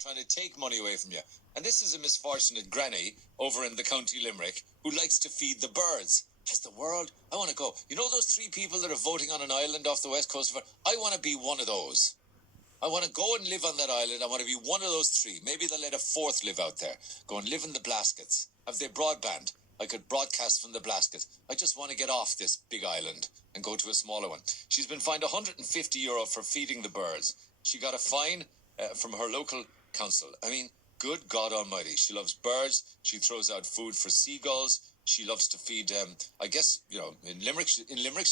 trying to take money away from you. And this is a misfortunate granny over in the County Limerick who likes to feed the birds. Has the world? I want to go. You know those 3 people that are voting on an island off the west coast of it? I want to be one of those. I want to go and live on that island. I want to be one of those 3. Maybe they'll let a 4th live out there. Go and live in the Blaskets. Have they broadband? I could broadcast from the Blaskets. I just want to get off this big island and go to a smaller one. She's been fined €150 for feeding the birds. She got a fine from her local council. I mean, good God Almighty. She loves birds. She throws out food for seagulls. She loves to feed. I guess in Limerick. In Limerick,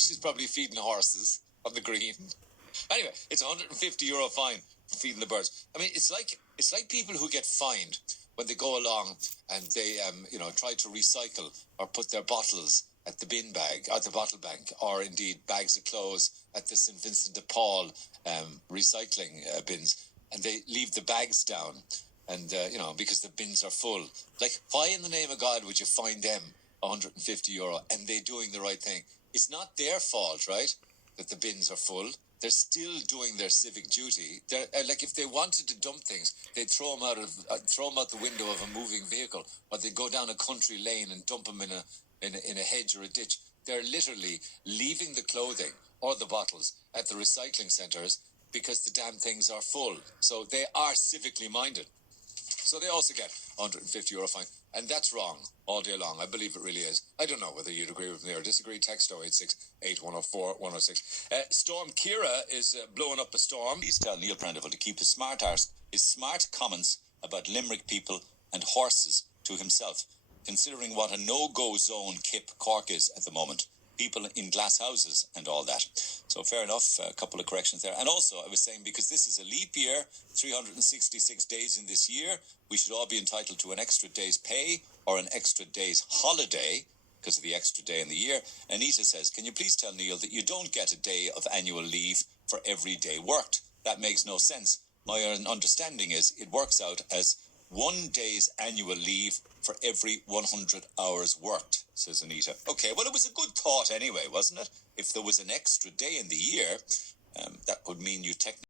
she's probably feeding horses on the green. Anyway, it's €150 fine for feeding the birds. I mean, it's like people who get fined when they go along and they try to recycle or put their bottles at the bin bag, at the bottle bank, or indeed bags of clothes at the St. Vincent de Paul recycling bins, and they leave the bags down, and because the bins are full. Like, why in the name of God would you fine them €150 and they doing the right thing? It's not their fault, right, that the bins are full. They're still doing their civic duty. They're like, if they wanted to dump things, they'd throw them out the window of a moving vehicle, or they'd go down a country lane and dump them in a hedge or a ditch. They're literally leaving the clothing or the bottles at the recycling centres because the damn things are full. So they are civically minded. So they also get €150 fine. And that's wrong all day long. I believe it really is. I don't know whether you'd agree with me or disagree. Text 086 8104 106. Storm Kira is blowing up a storm. Please tell Neil Prendeville to keep his smart comments about Limerick people and horses to himself, considering what a no-go zone Kip Cork is at the moment. People in glass houses and all that. So fair enough, a couple of corrections there. And also, I was saying, because this is a leap year, 366 days in this year, we should all be entitled to an extra day's pay or an extra day's holiday because of the extra day in the year. Anita says, can you please tell Neil that you don't get a day of annual leave for every day worked? That makes no sense. My understanding is it works out as 1 day's annual leave for every 100 hours worked, says Anita. Okay, well, it was a good thought anyway, wasn't it? If there was an extra day in the year, that would mean you technically